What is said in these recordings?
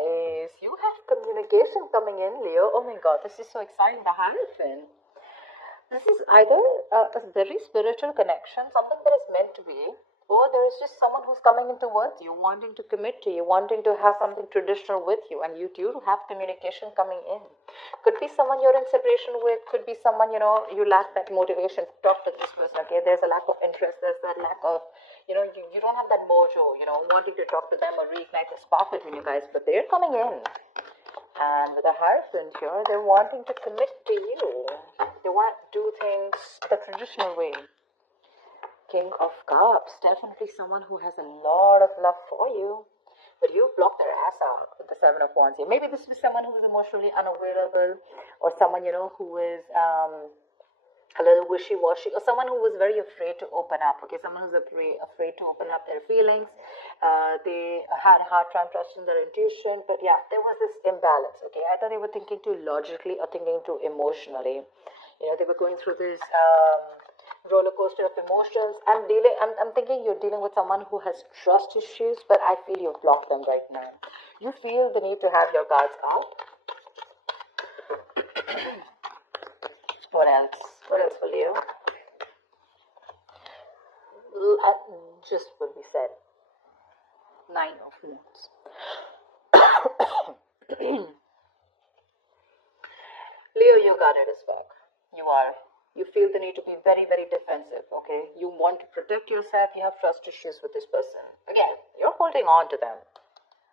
nice. You have communication coming in, Leo. Oh my God, this is so exciting. The Hierophant. This is either a very spiritual connection, something that is meant to be, or there is just someone who's coming in towards you, wanting to commit to you, wanting to have something traditional with you, and you do have communication coming in. Could be someone you're in separation with, could be someone, you lack that motivation to talk to this person, okay? There's a lack of interest, there's that lack of, you don't have that mojo, wanting to talk to them or reignite the spark between you guys, but they're coming in. And with the Hierophant here, they're wanting to commit to you. They want to do things the traditional way. King of Cups, definitely someone who has a lot of love for you. But you block their ass out with the Seven of Wands here. Maybe this is someone who is emotionally unavailable, or someone, who is a little wishy-washy, or someone who was very afraid to open up, okay? Someone who's afraid to open up their feelings. They had a hard time trusting their intuition, but yeah, there was this imbalance, okay? Either they were thinking too logically or thinking too emotionally. They were going through this roller coaster of emotions. I'm thinking you're dealing with someone who has trust issues, but I feel you've blocked them right now. You feel the need to have your guards up. What else? What else for Leo? Just what we said. 9 of Wands. Leo, your guarded is back. You feel the need to be very, very defensive, okay? You want to protect yourself. You have trust issues with this person. Again, you're holding on to them.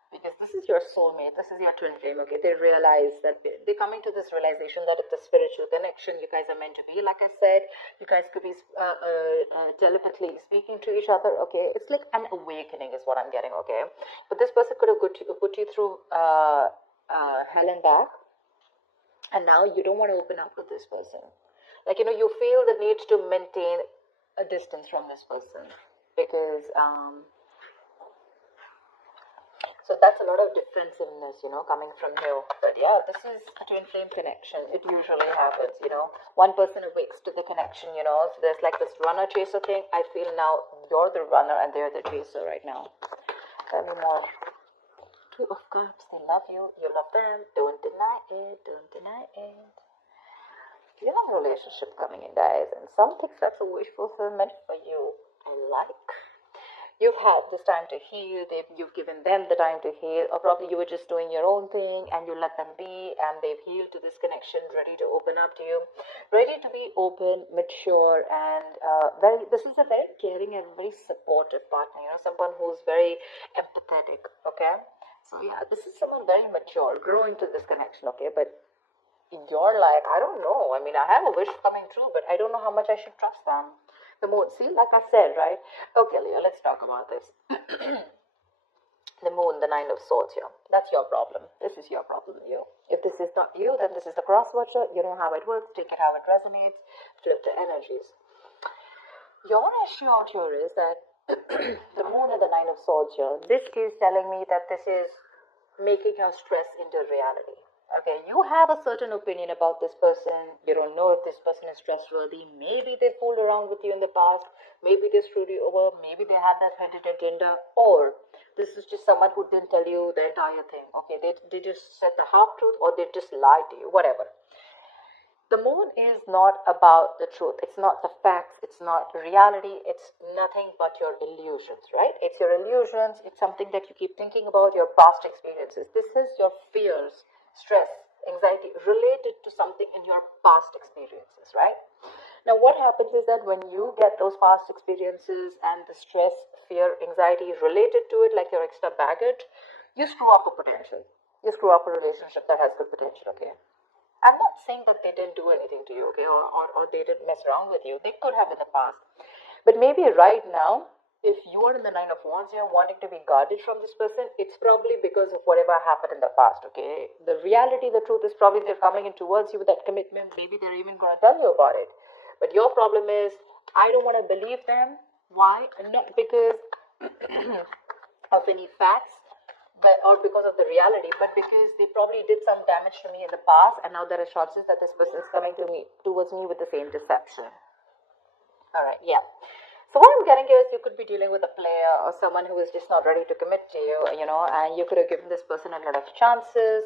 Because this is your soulmate, this is your twin flame, okay? They realize that they're coming to this realization that it's a spiritual connection. You guys are meant to be. Like I said, you guys could be telepathically speaking to each other, okay? It's like an awakening is what I'm getting, okay? But this person could have put you through hell and back, and now you don't want to open up with this person. Like, you feel the need to maintain a distance from this person because so that's a lot of defensiveness, coming from you. But yeah, this is a twin flame connection. It usually happens, One person awakes to the connection, So there's like this runner-chaser thing. I feel now you're the runner and they're the chaser right now. Tell me more. 2 of Cups. They love you. You love them. Don't deny it. Don't deny it. You have a relationship coming in, guys. And something that's a wish fulfillment for you. I like. You've had this time to heal, you've given them the time to heal, or probably you were just doing your own thing and you let them be and they've healed to this connection, ready to open up to you, ready to be open, mature, and this is a very caring and very supportive partner, someone who's very empathetic, okay? So yeah, this is someone very mature, growing to this connection, okay? But you're like, I don't know, I mean, I have a wish coming true, but I don't know how much I should trust them. The moon, see, like I said, right? Okay, Leo, let's talk about this. The moon, the 9 of swords here. That's your problem. This is your problem, Leo. If this is not you, then this is the cross watcher. You know how it works. Take it how it resonates. Flip the energies. Your issue out here is that the moon and the 9 of swords here, this is telling me that this is making your stress into reality. Okay, you have a certain opinion about this person. You don't know if this person is trustworthy. Maybe they fooled around with you in the past. Maybe they screwed you over. Maybe they had that hidden agenda. Or this is just someone who didn't tell you the entire thing. Okay, they just said the half truth or they just lied to you, whatever. The moon is not about the truth. It's not the facts. It's not reality. It's nothing but your illusions, right? It's your illusions. It's something that you keep thinking about, your past experiences. This is your fears, stress, anxiety related to something in your past experiences, right? Now, what happens is that when you get those past experiences and the stress, fear, anxiety related to it, like your extra baggage, you screw up a potential. You screw up a relationship that has good potential, okay? I'm not saying that they didn't do anything to you, okay, or they didn't mess around with you. They could have in the past. But maybe right now, if you are in the 9 of Wands here wanting to be guarded from this person, it's probably because of whatever happened in the past, okay? The reality, the truth is probably they're coming in towards you with that commitment. Maybe they're even going to tell you about it. But your problem is, I don't want to believe them. Why? Not because of any facts, or because of the reality, but because they probably did some damage to me in the past, and now there are chances that this person is coming towards me with the same deception. All right, yeah. So what I'm getting getting here is you could be dealing with a player or someone who is just not ready to commit to you, and you could have given this person a lot of chances,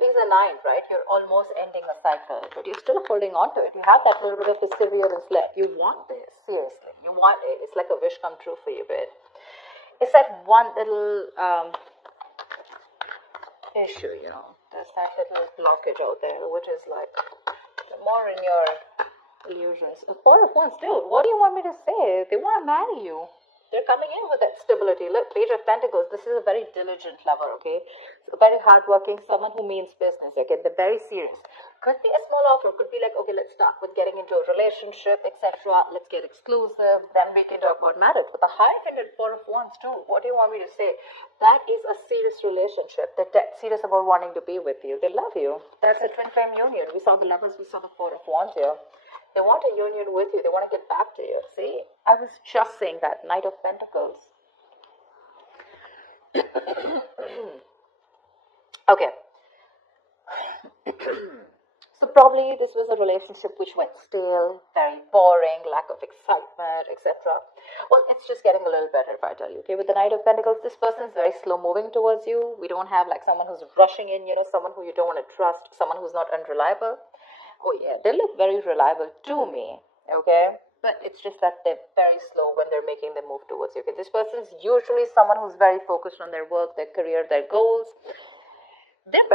Things are 9, right? You're almost ending a cycle, but you're still holding on to it. You have that little bit of perseverance left. You want this, seriously. You want it. It's like a wish come true for you, but it's that one little issue, There's that little blockage out there, which is like more in your illusions. A 4 of Wands, dude, what do you want me to say? They want to marry you. They're coming in with that stability. Look, Page of Pentacles, this is a very diligent lover, okay? So very hardworking, someone who means business, okay? They're very serious. Could be a small offer, could be like, okay, let's start with getting into a relationship, etc. Let's get exclusive, then we can talk about marriage. But the high-handed 4 of Wands, too, what do you want me to say? That is a serious relationship. They're serious about wanting to be with you. They love you. That's a twin flame union. We saw the lovers, we saw the 4 of Wands here. They want a union with you. They want to get back to you. See, I was just saying that. Knight of Pentacles. Okay. So probably this was a relationship which went stale, very boring, lack of excitement, etc. Well, it's just getting a little better if I tell you. Okay, with the Knight of Pentacles, this person is very slow moving towards you. We don't have like someone who's rushing in, someone who you don't want to trust, someone who's not unreliable. Oh yeah, they look very reliable to me, okay? But it's just that they're very slow when they're making the move towards you, okay? This person is usually someone who's very focused on their work, their career, their goals. That's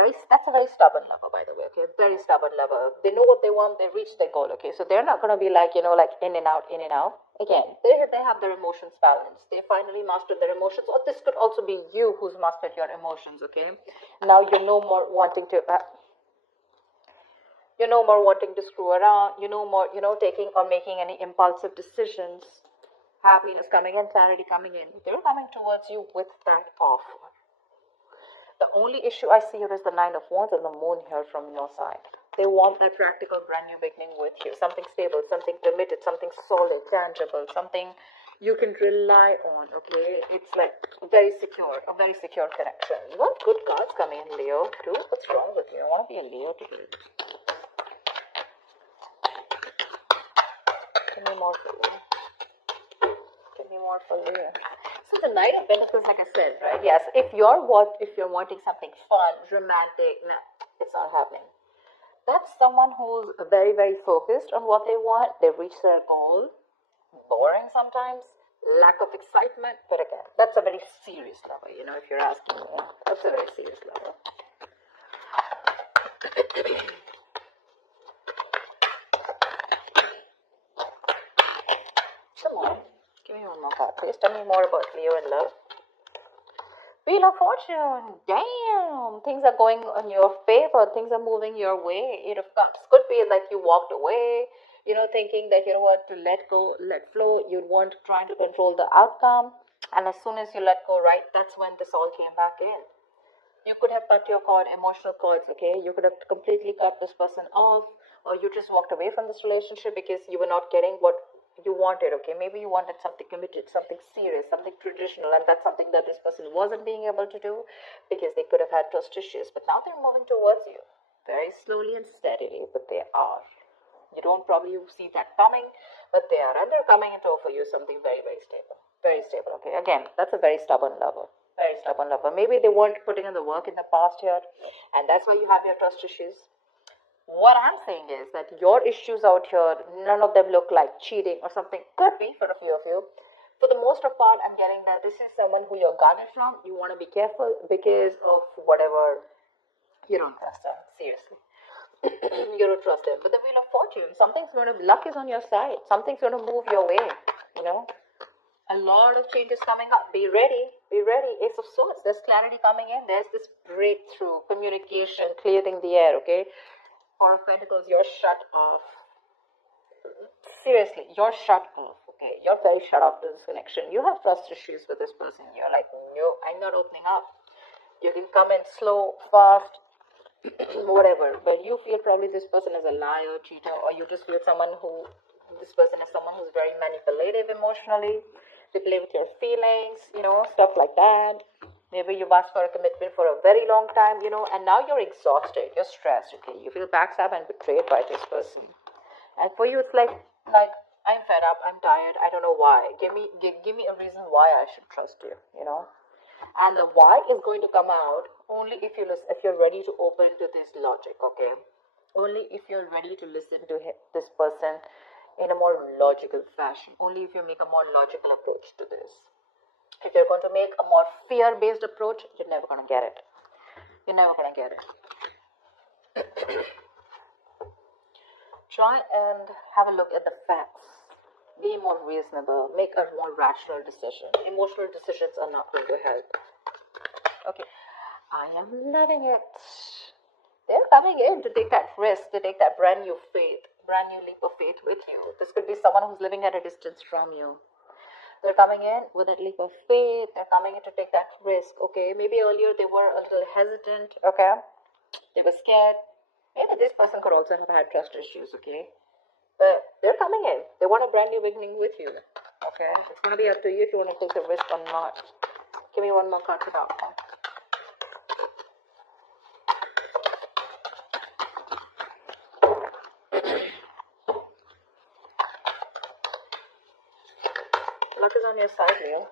a very stubborn lover, by the way, okay? Very stubborn lover. They know what they want, they reach their goal, okay? So they're not going to be like, like in and out, in and out. Again, they have their emotions balanced. They finally mastered their emotions, or this could also be you who's mastered your emotions, okay? Now you're no more wanting to... You're no more wanting to screw around. You're no more, taking or making any impulsive decisions. Happiness coming in, clarity coming in. They're coming towards you with that offer. The only issue I see here is the 9 of Wands and the Moon here from your side. They want that practical brand new beginning with you. Something stable, something committed, something solid, tangible, something you can rely on, okay? It's like a very secure connection. You want good cards coming in, Leo, too? What's wrong with you? I want to be a Leo today. Give me more for Leo. Give me more for Leo. So the Knight of Pentacles, like I said, right? Yes, if you're wanting something fun, romantic, no, it's not happening. That's someone who's very, very focused on what they want. They reach their goal. Boring sometimes. Lack of excitement. But again, that's a very serious lover, if you're asking me. That's a very serious lover. Come on. Give me one more card, please. Tell me more about Leo and love. Wheel of Fortune. Damn. Things are going in your favor. Things are moving your way. 8 of Cups. Could be like you walked away, thinking that you want to let go, let flow. You weren't trying to control the outcome. And as soon as you let go, right, that's when this all came back in. You could have cut your cord, emotional cords, okay? You could have completely cut this person off. Or you just walked away from this relationship because you were not getting what you wanted, okay? Maybe you wanted something committed, something serious, something traditional, and that's something that this person wasn't being able to do because they could have had trust issues. But now they're moving towards you very slowly and steadily, but they are. You don't probably see that coming, but they are, and they're coming in to offer you something very, very stable. Very stable, okay? Again, that's a very stubborn lover. Very stubborn lover. Maybe they weren't putting in the work in the past here, and that's why you have your trust issues. What I'm saying is that your issues out here, none of them look like cheating or something. Could be for a few of you. For the most part, I'm getting that this is someone who you're guarded from. You want to be careful because of whatever. You don't trust them. Seriously. You don't trust them. But the Wheel of Fortune, luck is on your side. Something's going to move your way, A lot of changes coming up. Be ready. Be ready. Ace of Swords. There's clarity coming in. There's this breakthrough, communication, clearing the air, okay? 4 of Pentacles, you're shut off. Seriously, you're shut off, okay? You're very shut off to this connection. You have trust issues with this person. You're like, no, I'm not opening up. You can come in slow, fast, whatever. But you feel probably this person is a liar, cheater, or you just feel this person is someone who's very manipulative emotionally. They play with your feelings, stuff like that. Maybe you've asked for a commitment for a very long time, and now you're exhausted, you're stressed, okay? You feel backstabbed and betrayed by this person. And for you, it's like I'm fed up, I'm tired, I don't know why. Give me a reason why I should trust you, And the why is going to come out only if you're ready to open to this logic, okay? Only if you're ready to listen to this person in a more logical fashion. Only if you make a more logical approach to this. If you're going to make a more fear-based approach, you're never going to get it. You're never going to get it. Try and have a look at the facts. Be more reasonable. Make a more rational decision. Emotional decisions are not going to help. Okay. I am loving it. They're coming in to take that risk, to take that brand new leap of faith with you. This could be someone who's living at a distance from you. They're coming in with that leap of faith. They're coming in to take that risk, okay? Maybe earlier they were a little hesitant, okay? They were scared. Maybe this person could also have had trust issues, okay? But they're coming in. They want a brand new beginning with you, okay? It's going to be up to you if you want to take the risk or not. Give me one more card for that one. Luck is on your side, Leo.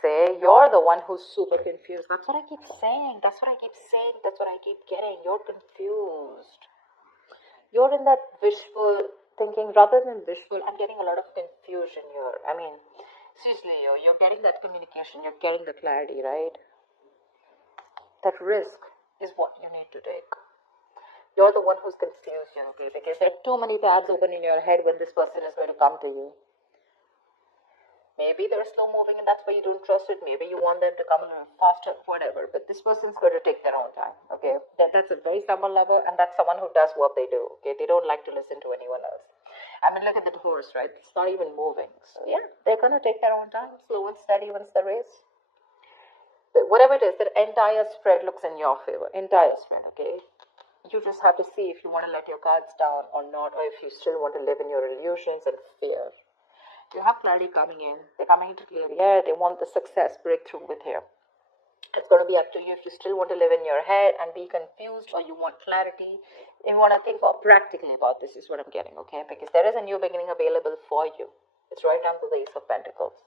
Say you're the one who's super confused. That's what I keep saying. That's what I keep saying. That's what I keep getting. You're confused. You're in that wishful thinking rather than wishful. I'm getting a lot of confusion here. I mean, seriously, you're getting that communication. You're getting the clarity, right? That risk is what you need to take. You're the one who's confused, okay? Because there are too many tabs open in your head when this person is going to come to you. Maybe they're slow moving and that's why you don't trust it. Maybe you want them to come a little faster, whatever. But this person's going to take their own time, okay? That's a very stubborn lover, and that's someone who does what they do, okay? They don't like to listen to anyone else. I mean, look at the horse, right? It's not even moving. So, yeah, they're going to take their own time. Slow and steady wins the race. But whatever it is, the entire spread looks in your favor. Entire spread, okay? You just have to see if you want to let your cards down or not, or if you still want to live in your illusions and fear. You have clarity coming in. They're coming into clear air. They want the success breakthrough with here. It's going to be up to you if you still want to live in your head and be confused, or you want clarity. If you want to think more practically about this, is what I'm getting, okay? Because there is a new beginning available for you. It's right down to the Ace of Pentacles.